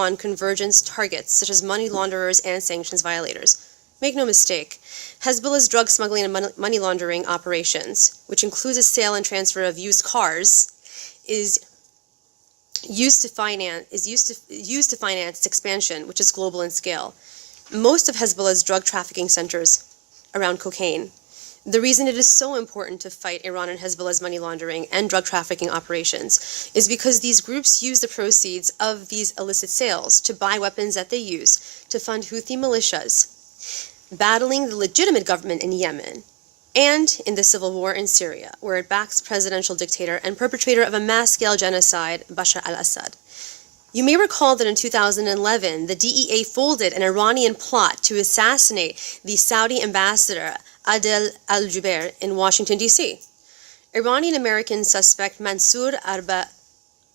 on convergence targets, such as money launderers and sanctions violators. Make no mistake, Hezbollah's drug smuggling and money laundering operations, which includes a sale and transfer of used cars, is used to finance its expansion, which is global in scale. Most of Hezbollah's drug trafficking centers around cocaine. The reason it is so important to fight Iran and Hezbollah's money laundering and drug trafficking operations is because these groups use the proceeds of these illicit sales to buy weapons that they use to fund Houthi militias battling the legitimate government in Yemen and in the civil war in Syria, where it backs presidential dictator and perpetrator of a mass-scale genocide, Bashar al-Assad. You may recall that in 2011, the DEA folded an Iranian plot to assassinate the Saudi ambassador Adel al-Jubeir in Washington, D.C. Iranian-American suspect Mansour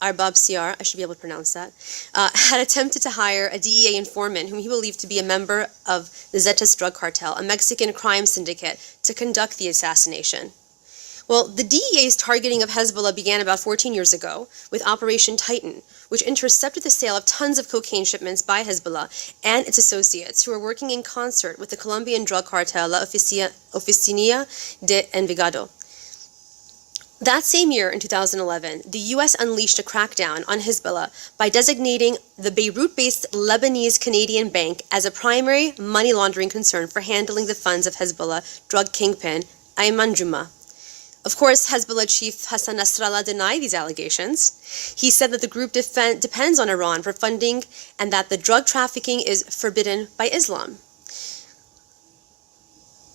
Arbab-Siar, I should be able to pronounce that, had attempted to hire a DEA informant whom he believed to be a member of the Zetas drug cartel, a Mexican crime syndicate, to conduct the assassination. Well, the DEA's targeting of Hezbollah began about 14 years ago with Operation Titan, which intercepted the sale of tons of cocaine shipments by Hezbollah and its associates, who were working in concert with the Colombian drug cartel La Oficina de Envigado. That same year, in 2011, the U.S. unleashed a crackdown on Hezbollah by designating the Beirut-based Lebanese-Canadian bank as a primary money laundering concern for handling the funds of Hezbollah drug kingpin Ayman Juma. Of course, Hezbollah chief Hassan Nasrallah denied these allegations. He said that the group depends on Iran for funding and that the drug trafficking is forbidden by Islam.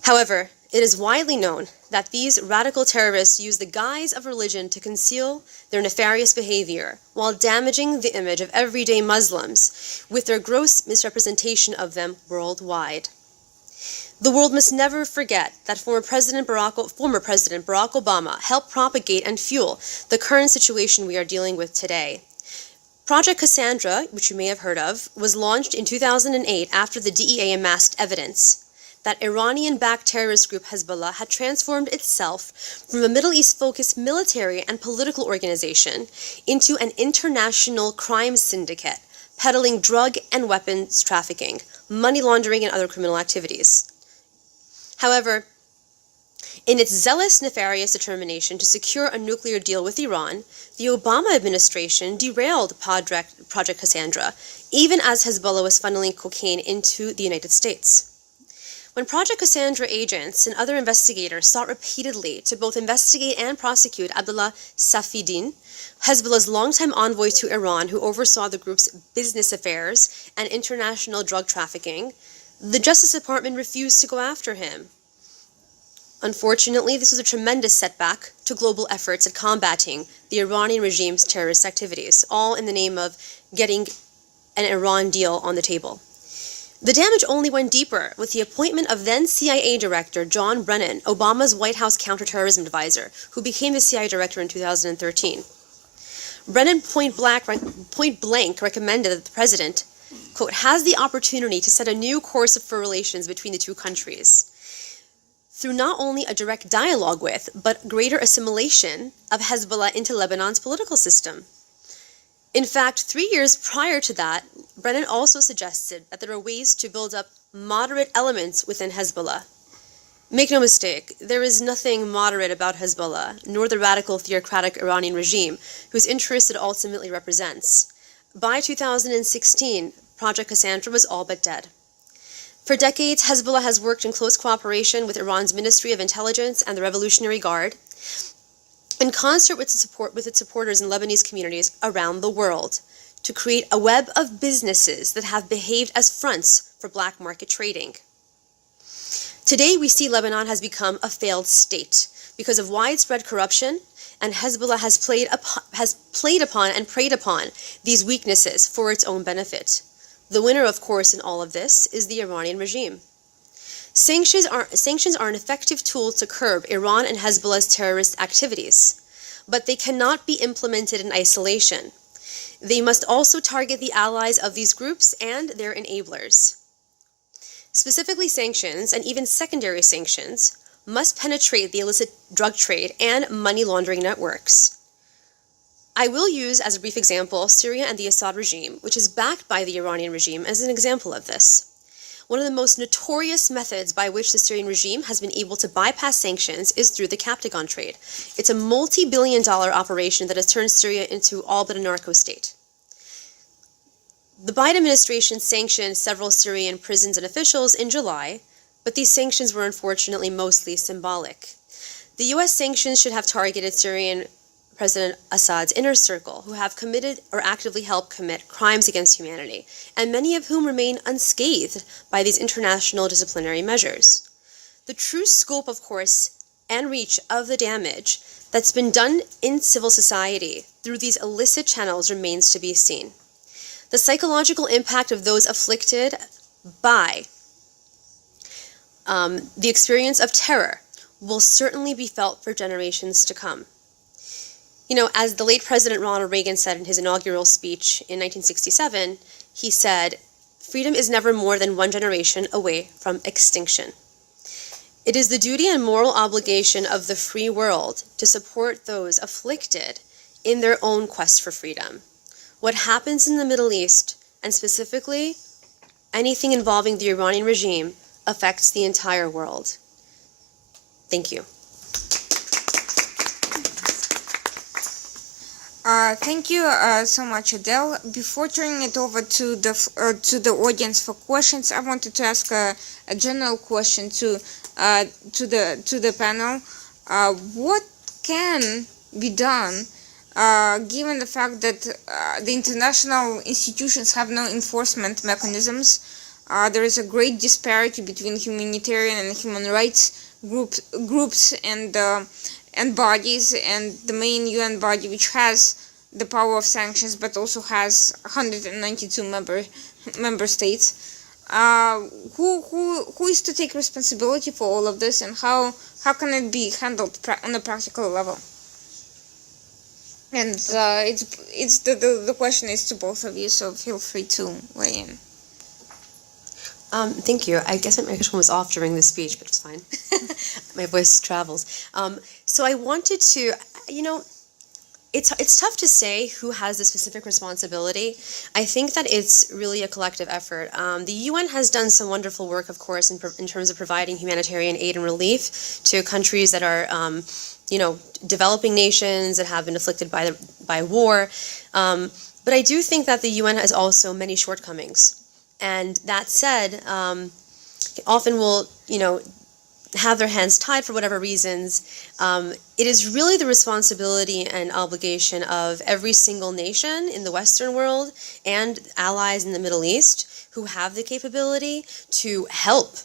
However, it is widely known that these radical terrorists use the guise of religion to conceal their nefarious behavior while damaging the image of everyday Muslims with their gross misrepresentation of them worldwide. The world must never forget that former President Barack Obama helped propagate and fuel the current situation we are dealing with today. Project Cassandra, which you may have heard of, was launched in 2008 after the DEA amassed evidence that Iranian-backed terrorist group Hezbollah had transformed itself from a Middle East-focused military and political organization into an international crime syndicate, peddling drug and weapons trafficking, money laundering, and other criminal activities. However, in its zealous, nefarious determination to secure a nuclear deal with Iran, the Obama administration derailed Project Cassandra, even as Hezbollah was funneling cocaine into the United States. When Project Cassandra agents and other investigators sought repeatedly to both investigate and prosecute Abdullah Safieddine, Hezbollah's longtime envoy to Iran who oversaw the group's business affairs and international drug trafficking, the Justice Department refused to go after him. Unfortunately, this was a tremendous setback to global efforts at combating the Iranian regime's terrorist activities, all in the name of getting an Iran deal on the table. The damage only went deeper with the appointment of then CIA Director John Brennan, Obama's White House counterterrorism advisor, who became the CIA Director in 2013. Brennan point blank recommended that the president, quote, has the opportunity to set a new course for relations between the two countries through not only a direct dialogue with, but greater assimilation of Hezbollah into Lebanon's political system. In fact, 3 years prior to that, Brennan also suggested that there are ways to build up moderate elements within Hezbollah. Make no mistake, there is nothing moderate about Hezbollah, nor the radical theocratic Iranian regime, whose interests it ultimately represents. By 2016, Project Cassandra was all but dead. For decades, Hezbollah has worked in close cooperation with Iran's Ministry of Intelligence and the Revolutionary Guard, in concert with its supporters in Lebanese communities around the world, to create a web of businesses that have behaved as fronts for black market trading. Today, we see Lebanon has become a failed state because of widespread corruption, and Hezbollah has played upon and preyed upon these weaknesses for its own benefit. The winner, of course, in all of this is the Iranian regime. Sanctions are an effective tool to curb Iran and Hezbollah's terrorist activities, but they cannot be implemented in isolation. They must also target the allies of these groups and their enablers. Specifically, sanctions, and even secondary sanctions, must penetrate the illicit drug trade and money laundering networks. I will use as a brief example Syria and the Assad regime, which is backed by the Iranian regime, as an example of this. One of the most notorious methods by which the Syrian regime has been able to bypass sanctions is through the Captagon trade. It's a multi-billion-dollar operation that has turned Syria into all but a narco state. The Biden administration sanctioned several Syrian prisons and officials in July, but these sanctions were unfortunately mostly symbolic. The U.S. sanctions should have targeted Syrian President Assad's inner circle, who have committed or actively helped commit crimes against humanity, and many of whom remain unscathed by these international disciplinary measures. The true scope, of course, and reach of the damage that's been done in civil society through these illicit channels remains to be seen. The psychological impact of those afflicted by the experience of terror will certainly be felt for generations to come. You know, as the late President Ronald Reagan said in his inaugural speech in 1967, he said, "Freedom is never more than one generation away from extinction." It is the duty and moral obligation of the free world to support those afflicted in their own quest for freedom. What happens in the Middle East, and specifically anything involving the Iranian regime, affects the entire world. Thank you. Thank you so much, Adele. Before turning it over to the audience for questions, I wanted to ask a general question to the panel. What can be done given the fact that the international institutions have no enforcement mechanisms? There is a great disparity between humanitarian and human rights groups and bodies, and the main UN body, which has the power of sanctions but also has 192 member states. Who is to take responsibility for all of this, and how can it be handled on a practical level? And the question is to both of you, so feel free to weigh in. Thank you. I guess my microphone was off during the speech, but it's fine. My voice travels. So I wanted to, it's tough to say who has the specific responsibility. I think that it's really a collective effort. The UN has done some wonderful work, of course, in terms of providing humanitarian aid and relief to countries that are, developing nations that have been afflicted by war. But I do think that the UN has also many shortcomings. And that said, often will, have their hands tied for whatever reasons. It is really the responsibility and obligation of every single nation in the Western world and allies in the Middle East who have the capability to help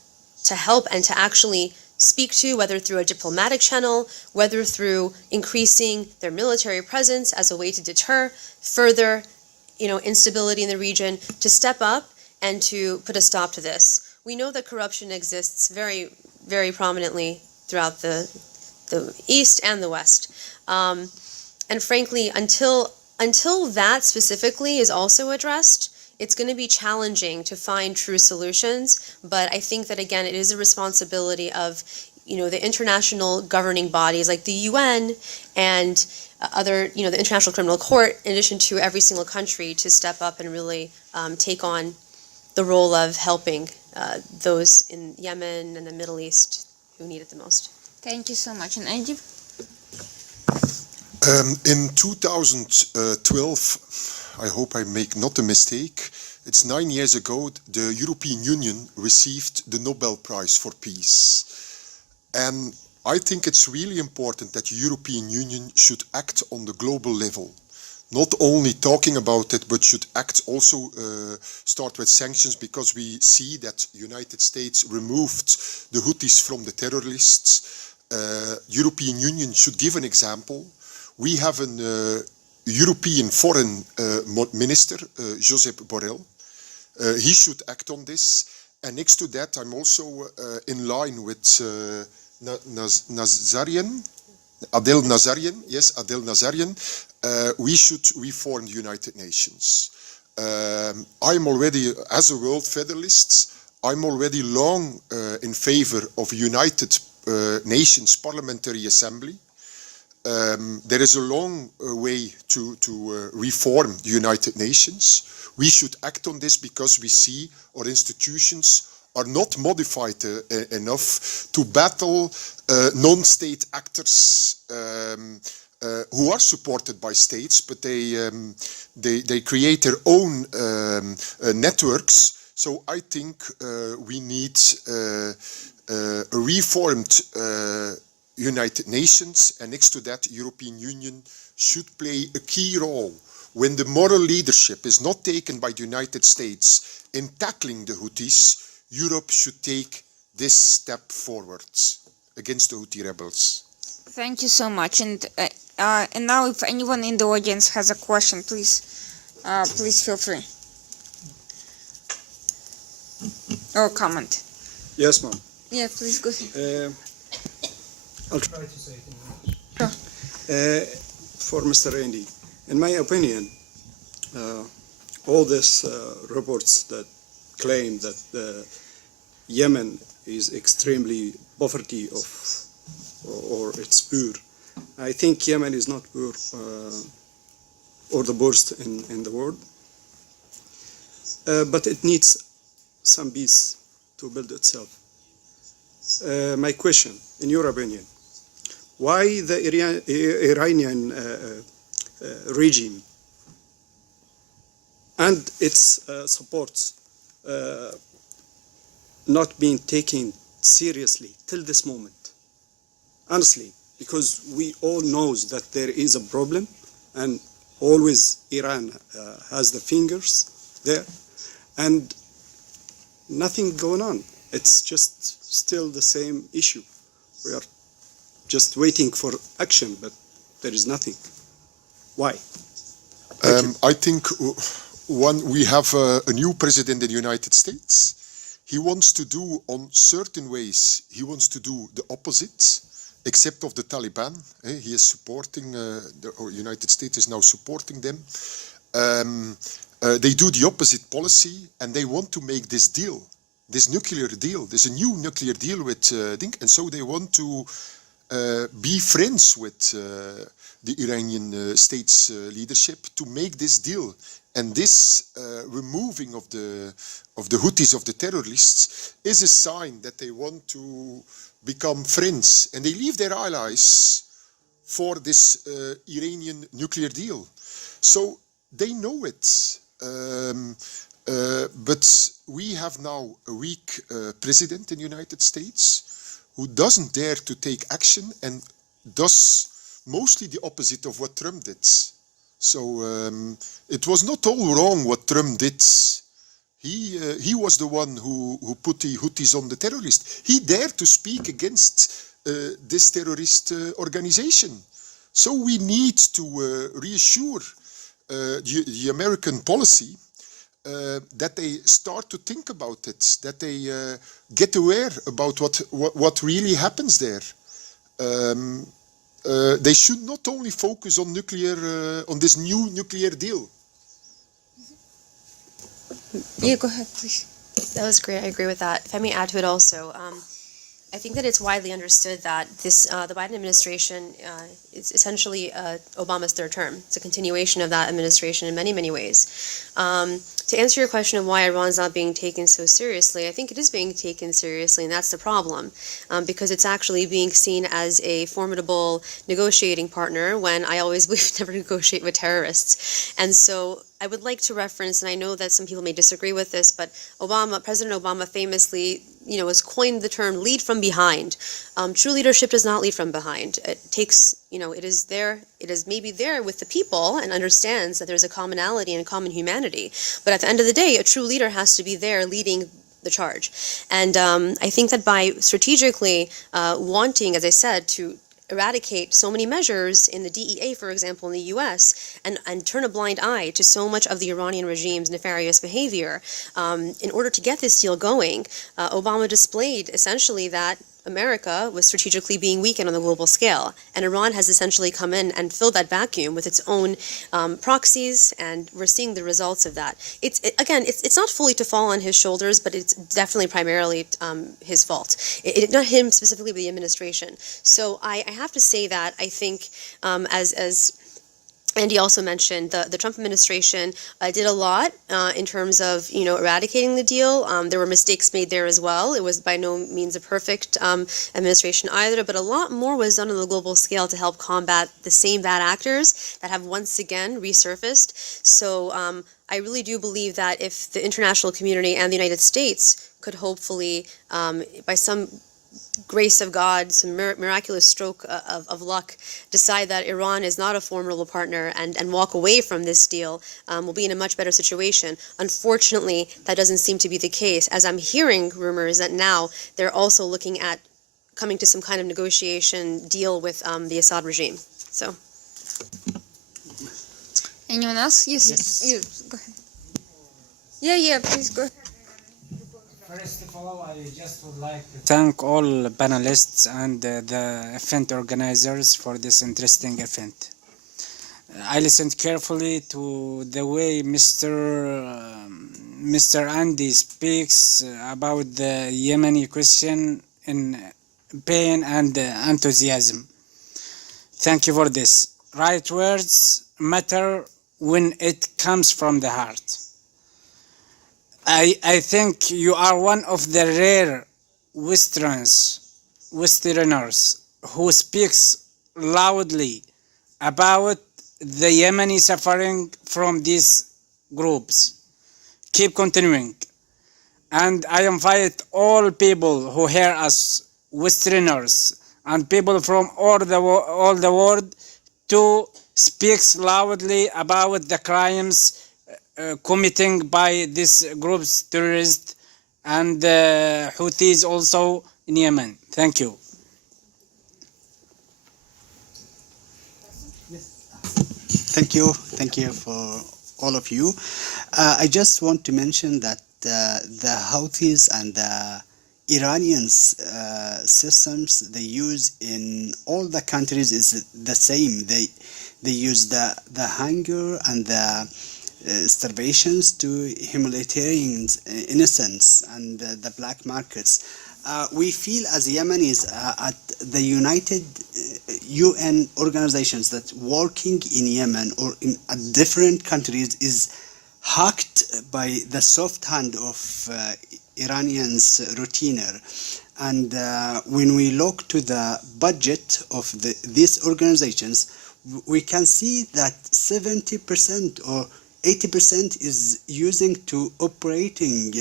and to actually speak to, whether through a diplomatic channel, whether through increasing their military presence as a way to deter further, instability in the region, to step up and to put a stop to this. We know that corruption exists very, very prominently throughout the East and the West. And frankly, until that specifically is also addressed, it's going to be challenging to find true solutions. But I think that, again, it is a responsibility of, the international governing bodies like the UN and other, the International Criminal Court, in addition to every single country, to step up and really take on the role of helping those in Yemen and the Middle East who need it the most. Thank you so much. And Andy? In 2012, I hope I make not a mistake, it's 9 years ago, the European Union received the Nobel Prize for Peace. And I think it's really important that the European Union should act on the global level. Not only talking about it, but should act also, start with sanctions, because we see that United States removed the Houthis from the terror lists. European Union should give an example. We have a European foreign minister, Josep Borrell. He should act on this. And next to that, I'm also in line with Adel Nazarian. Yes, Adel Nazarian. We should reform the United Nations. I'm already, as a World Federalist, I'm already long in favor of a United Nations Parliamentary Assembly. there is a long way to reform the United Nations. We should act on this because we see our institutions are not modified enough to battle non-state actors who are supported by states, but they create their own networks. So I think we need a reformed United Nations, and next to that, European Union should play a key role. When the moral leadership is not taken by the United States in tackling the Houthis, Europe should take this step forward against the Houthi rebels. Thank you so much. And now, if anyone in the audience has a question, please feel free. Or comment. Yes, ma'am. Yeah, please go ahead. I'll try to say it in English. For Mr. Randy, in my opinion, all these reports that claim that Yemen is extremely poverty or it's poor. I think Yemen is not poor or the worst in the world, but it needs some peace to build itself. My question, in your opinion, why the Iranian regime and its supports not being taken seriously till this moment? Honestly, because we all know that there is a problem and always Iran has the fingers there and nothing going on. It's just still the same issue. We are just waiting for action, but there is nothing. Why? I think we have a new president in the United States. He wants to do on certain ways, he wants to do the opposite, except of the Taliban. He is supporting, the United States is now supporting them. They do the opposite policy and they want to make this deal, this nuclear deal. There's a new nuclear deal with and so they want to be friends with the Iranian state's leadership to make this deal. And this removing of the Houthis, of the terrorists, is a sign that they want to become friends. And they leave their allies for this Iranian nuclear deal. So they know it. But we have now a weak president in the United States who doesn't dare to take action and does mostly the opposite of what Trump did. So it was not all wrong what Trump did. He was the one who put the Houthis on the terrorists. He dared to speak against this terrorist organization. So we need to reassure the American policy that they start to think about it, that they get aware about what really happens there. They should not only focus on on this new nuclear deal. Yeah, go ahead, please. That was great. I agree with that. If I may add to it also, I think that it's widely understood that the Biden administration is essentially Obama's third term. It's a continuation of that administration in many, many ways. To answer your question of why Iran's not being taken so seriously, I think it is being taken seriously, and that's the problem, because it's actually being seen as a formidable negotiating partner when I always believe never negotiate with terrorists. And so I would like to reference, and I know that some people may disagree with this, but President Obama famously, has coined the term "lead from behind." True leadership does not lead from behind. It takes, it is maybe there with the people and understands that there's a commonality and a common humanity. But at the end of the day, a true leader has to be there leading the charge. And I think that by strategically wanting, as I said, to eradicate so many measures in the DEA, for example, in the U.S., and turn a blind eye to so much of the Iranian regime's nefarious behavior, in order to get this deal going, Obama displayed essentially that America was strategically being weakened on the global scale, and Iran has essentially come in and filled that vacuum with its own proxies, and we're seeing the results of that. It's not fully to fall on his shoulders, but it's definitely primarily his fault. Not him specifically, but the administration. So I have to say that I think as Andy also mentioned, the Trump administration did a lot in terms of, eradicating the deal. There were mistakes made there as well. It was by no means a perfect administration either, but a lot more was done on the global scale to help combat the same bad actors that have once again resurfaced. So I really do believe that if the international community and the United States could hopefully, by some grace of God, some miraculous stroke of luck, decide that Iran is not a formidable partner and walk away from this deal, we'll be in a much better situation. Unfortunately, that doesn't seem to be the case, as I'm hearing rumors that now they're also looking at coming to some kind of negotiation deal with the Assad regime. So. Anyone else? Yes. You, go ahead. Yeah, please go ahead. First of all, I just would like to thank all panelists and the event organizers for this interesting event. I listened carefully to the way Mr. Andy speaks about the Yemeni question in pain and enthusiasm. Thank you for this. Right words matter when it comes from the heart. I think you are one of the rare Westerners who speaks loudly about the Yemeni suffering from these groups. Keep continuing. And I invite all people who hear us, Westerners, and people from all the world to speak loudly about the crimes committing by these groups, terrorists, and Houthis also in Yemen. Thank you. Thank you for all of you. I just want to mention that the Houthis and the Iranians systems they use in all the countries is the same. They use the hunger and the starvations to humanitarian innocence and the black markets. We feel as Yemenis at the United UN organizations that working in Yemen or in different countries is hacked by the soft hand of Iranians routiner. And when we look to the budget of these organizations, we can see that 70% or 80% is using to operating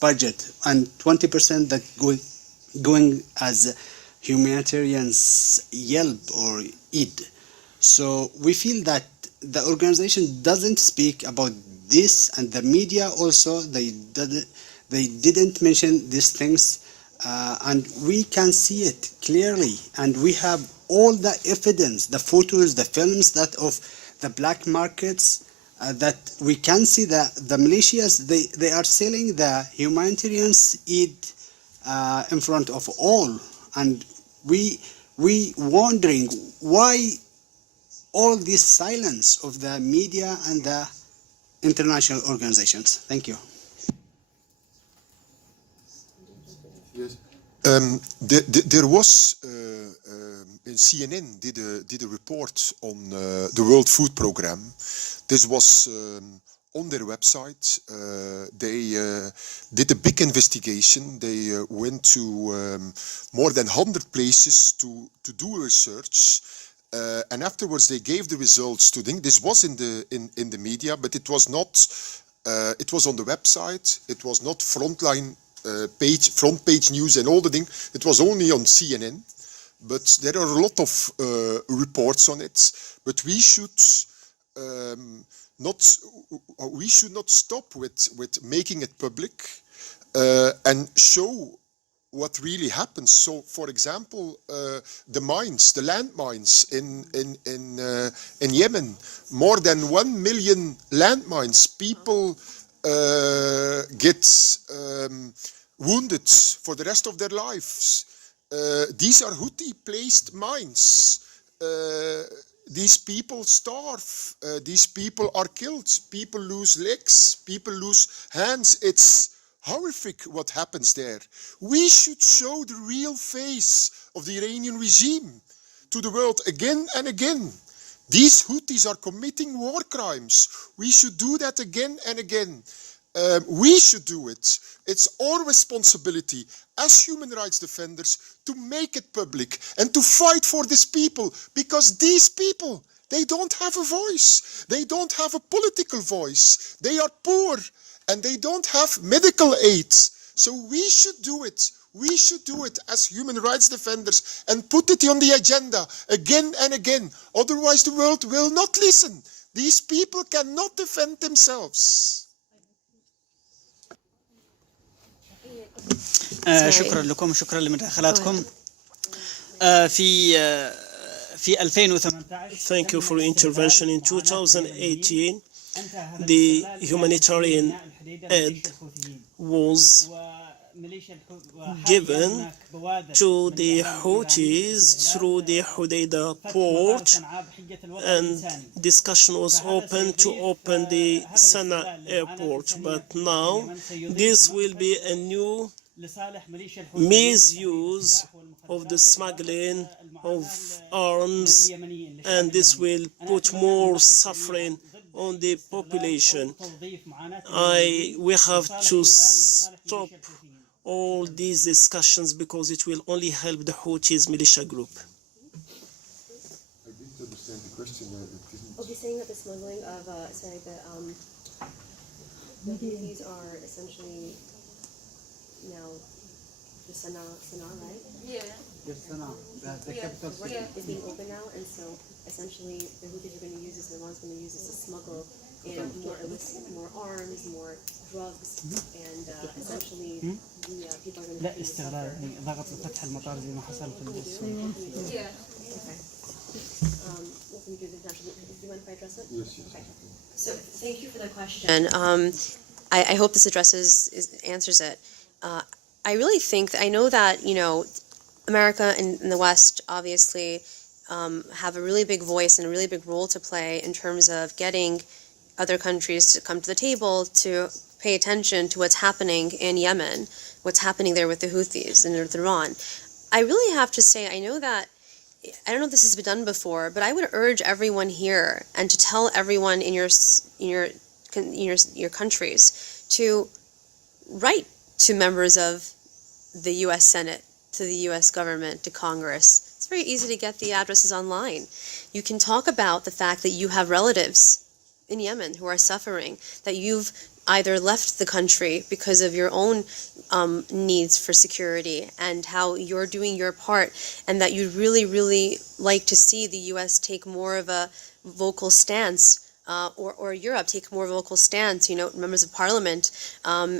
budget and 20% that going as humanitarians help or aid. So we feel that the organization doesn't speak about this, and the media also they didn't mention these things, and we can see it clearly, and we have all the evidence, the photos, the films that of the black markets. That we can see that the militias they are selling the humanitarians aid in front of all, and we wondering why all this silence of the media and the international organizations. Thank you. Yes. There was CNN did a report on the World Food Programme. This was on their website. They did a big investigation. They went to more than 100 places to do research, and afterwards they gave the results to them. This was in the media, but it was not. It was on the website. It was not front page news and all the thing. It was only on CNN. But there are a lot of reports on it. But we should not stop with making it public and show what really happens. So, for example, the landmines in Yemen, more than 1 million landmines. People get wounded for the rest of their lives. These are Houthi-placed mines. These people starve. These people are killed. People lose legs. People lose hands. It's horrific what happens there. We should show the real face of the Iranian regime to the world again and again. These Houthis are committing war crimes. We should do that again and again. We should do it. It's our responsibility as human rights defenders to make it public and to fight for these people, because these people, they don't have a voice. They don't have a political voice. They are poor and they don't have medical aid. So we should do it. We should do it as human rights defenders and put it on the agenda again and again. Otherwise the world will not listen. These people cannot defend themselves. شكرا لكم، شكرا لمداخلاتكم. في 2018 Thank you for your intervention. In 2018, the humanitarian aid was given to the Houthis through the Hodeidah port, and discussion was open to open the Sana'a airport. But now this will be a new misuse of the smuggling of arms, and this will put more suffering on the population. We have to stop all these discussions because it will only help the Houthis militia group. I didn't understand the question. Okay, saying that the smuggling of, the Houthis are essentially now the Sana'a, right? Yeah. The capital is being open now, and so essentially the Houthis are going to use this, and Iran's going to use this to smuggle in more arms, more drugs, and essentially the people are going to لا استغلال ضغط فتح المطار زي ما حصل في السوري. Yeah. Okay. What can we do with international? Do you mind if I address it? Yes. Okay. So thank you for the question. And I hope this answers it. I really think that I know that, you know, America and the West obviously have a really big voice and a really big role to play in terms of getting other countries to come to the table to pay attention to what's happening in Yemen, what's happening there with the Houthis and with Iran. I really have to say, I know that, I don't know if this has been done before, but I would urge everyone here and to tell everyone in your countries to write to members of the U.S. Senate, to the U.S. government, to Congress. It's very easy to get the addresses online. You can talk about the fact that you have relatives in Yemen who are suffering, that you've either left the country because of your own needs for security and how you're doing your part, and that you'd really, really like to see the U.S. take more of a vocal stance, or Europe take more vocal stance, you know, members of parliament,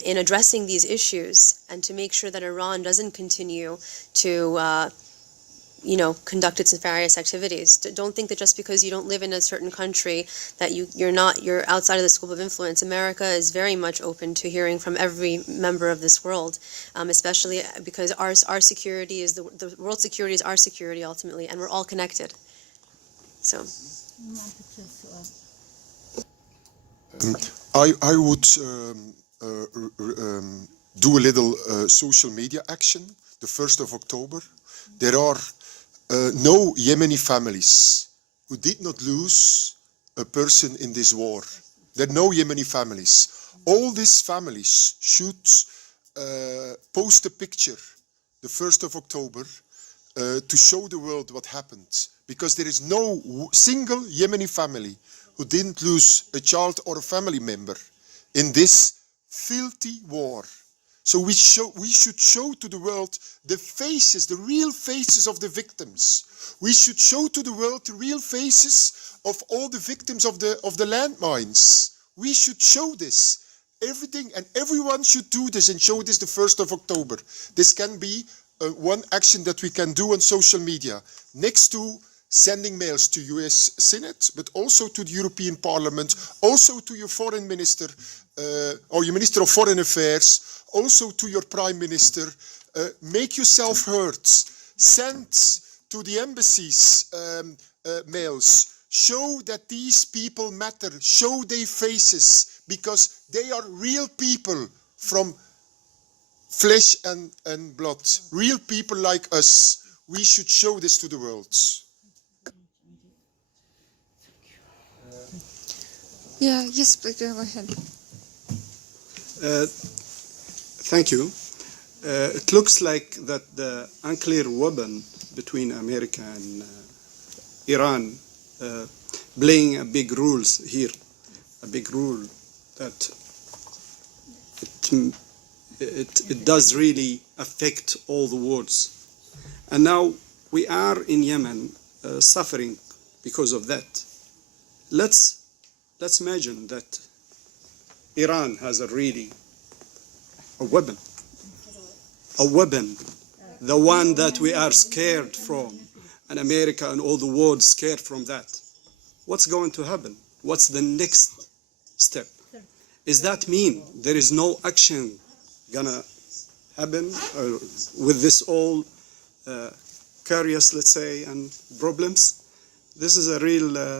in addressing these issues and to make sure that Iran doesn't continue to conduct its nefarious activities. Don't think that just because you don't live in a certain country that you're outside of the scope of influence. America is very much open to hearing from every member of this world, especially because our security is the world's security is our security ultimately, and we're all connected. So. I would do a little social media action. The 1st of October, there are no Yemeni families who did not lose a person in this war. There are no Yemeni families. All these families should post a picture the 1st of October to show the world what happened, because there is no single Yemeni family who didn't lose a child or a family member in this filthy war. So we should show to the world the faces, the real faces of the victims. We should show to the world the real faces of all the victims of the landmines. We should show this. Everything and everyone should do this and show this the 1st of October. This can be one action that we can do on social media, next to sending mails to US Senate, but also to the European Parliament, also to your foreign minister or your Minister of Foreign Affairs, also to your Prime Minister. Make yourself heard. send to the embassies mails. Show that these people matter. Show their faces, because they are real people from flesh and blood. Real people like us. We should show this to the world. Yeah, yes, please go ahead. Thank you. It looks like that the unclear weapon between America and Iran playing a big rules here, a big rule that it does really affect all the worlds. And now we are in Yemen suffering because of that. Let's imagine that Iran has a weapon, the one that we are scared from, and America and all the world scared from that. What's going to happen? What's the next step? Is that mean there is no action gonna happen with this all curious, let's say, and problems? This is a real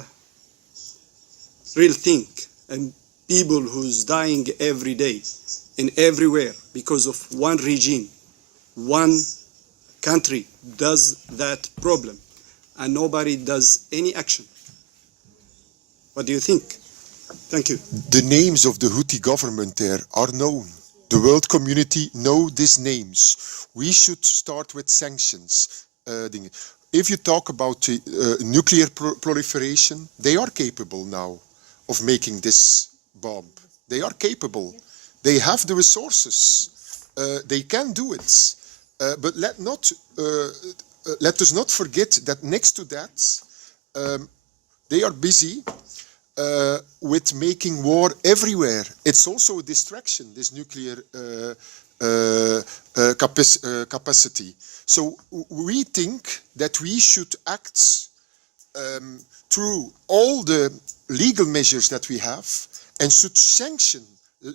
thing, and people who's dying every day in everywhere because of one regime, one country does that problem, and nobody does any action. What do you think? Thank you. The names of the Houthi government there are known. The world community know these names. We should start with sanctions. If you talk about nuclear proliferation, they are capable now of making this bomb. They are capable. They have the resources. They can do it. But let us not forget that next to that, they are busy with making war everywhere. It's also a distraction, this nuclear capacity. So we think that we should act through all the legal measures that we have, and should sanction,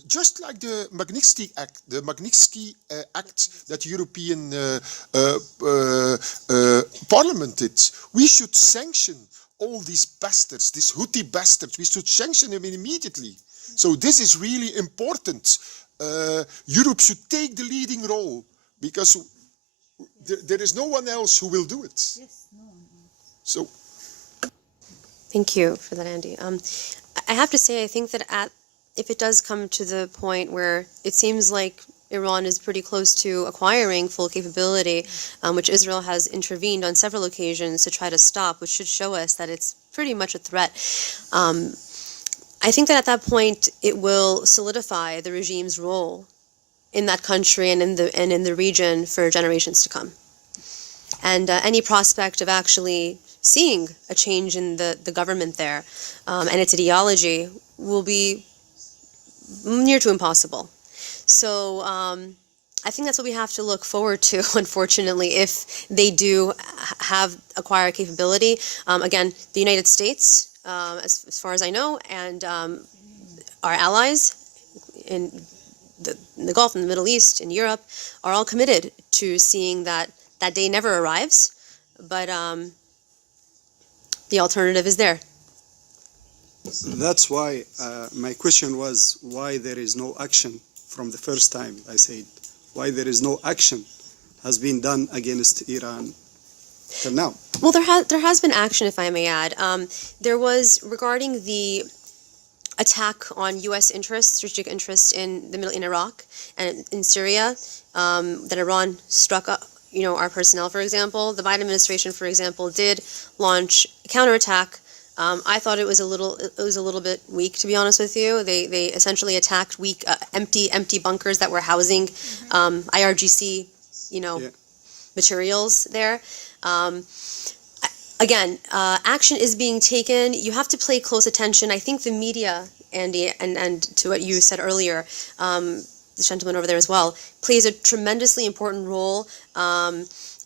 just like the Magnitsky Act, Act that European Parliament did. We should sanction all these bastards, these Houthi bastards. We should sanction them immediately. So this is really important. Europe should take the leading role, because there is no one else who will do it. Yes, no one else. So. Thank you for that, Andy. I have to say, I think that if it does come to the point where it seems like Iran is pretty close to acquiring full capability, which Israel has intervened on several occasions to try to stop, which should show us that it's pretty much a threat. I think that at that point it will solidify the regime's role in that country and in the region for generations to come. And any prospect of actually seeing a change in the government there and its ideology will be near to impossible. So I think that's what we have to look forward to, unfortunately, if they do acquire capability. Again, the United States, as far as I know, and our allies in the Gulf, in the Middle East, in Europe, are all committed to seeing that day never arrives, but the alternative is there. That's why my question was why there is no action from the first time. I said why there is no action has been done against Iran till now. Well, there has been action, if I may add. There was regarding the attack on U.S. interests, strategic interests in Iraq and in Syria, that Iran struck our personnel, for example. The Biden administration, for example, did launch a counterattack. I thought it was a little bit weak, to be honest with you. They essentially attacked weak, empty bunkers that were housing IRGC, materials there. Again, action is being taken. You have to pay close attention. I think the media, Andy, and to what you said earlier, the gentleman over there as well, plays a tremendously important role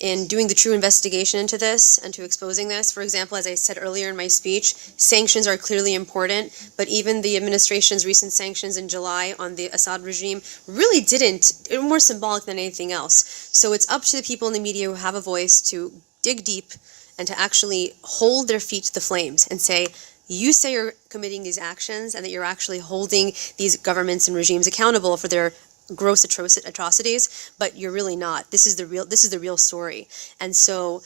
in doing the true investigation into this and to exposing this. For example, as I said earlier in my speech, sanctions are clearly important, but even the administration's recent sanctions in July on the Assad regime really they were more symbolic than anything else. So it's up to the people in the media who have a voice to dig deep and to actually hold their feet to the flames and say, you say you're committing these actions and that you're actually holding these governments and regimes accountable for their gross atrocities, but you're really not. This is the real story. And so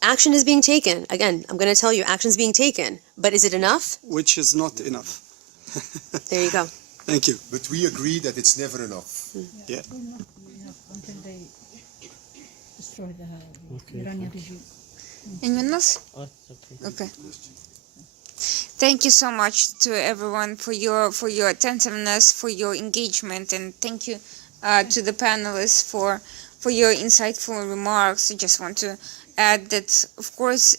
action is being taken. Again, I'm going to tell you, action is being taken, but is it enough? Which is not enough. There you go. Thank you. But we agree that it's never enough. Yeah. Until they destroy the Iranian regime. Anyone else? Okay. Thank you so much to everyone for your attentiveness, for your engagement, and thank you to the panelists for your insightful remarks. I just want to add that, of course,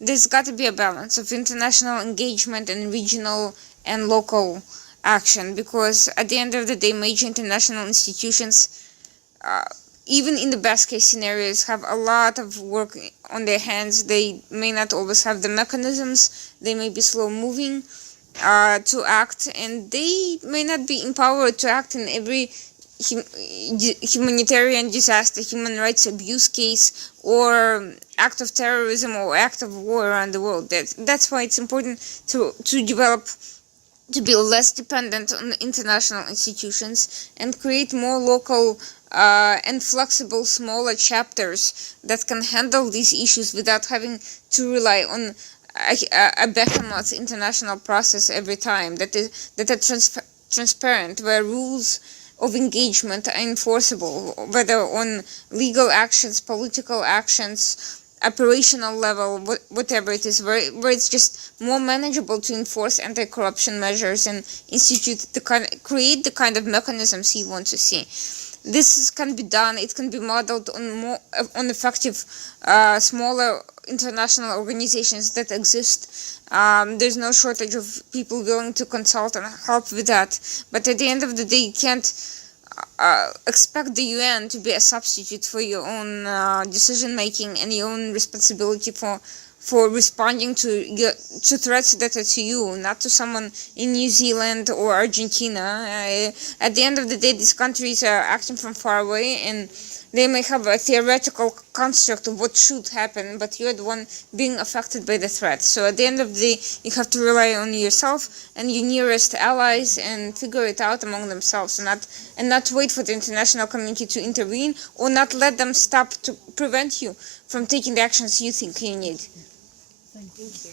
there's got to be a balance of international engagement and regional and local action, because at the end of the day, major international institutions, even in the best case scenarios, have a lot of work on their hands. They may not always have the mechanisms. They may be slow moving to act, and they may not be empowered to act in every humanitarian disaster, human rights abuse case, or act of terrorism or act of war around the world. That's why it's important to be less dependent on international institutions and create more local and flexible, smaller chapters that can handle these issues without having to rely on a behemoth international process every time, that are transparent, where rules of engagement are enforceable, whether on legal actions, political actions, operational level, whatever it is, where it's just more manageable to enforce anti-corruption measures and create the kind of mechanisms you want to see. This can be done. It can be modeled on effective, smaller international organizations that exist. There's no shortage of people willing to consult and help with that. But at the end of the day, you can't expect the UN to be a substitute for your own decision making and your own responsibility for responding to threats that are to you, not to someone in New Zealand or Argentina. At the end of the day, these countries are acting from far away, and they may have a theoretical construct of what should happen, but you're the one being affected by the threat. So at the end of the day, you have to rely on yourself and your nearest allies and figure it out among themselves, and not wait for the international community to intervene, or not let them stop to prevent you from taking the actions you think you need. Thank you.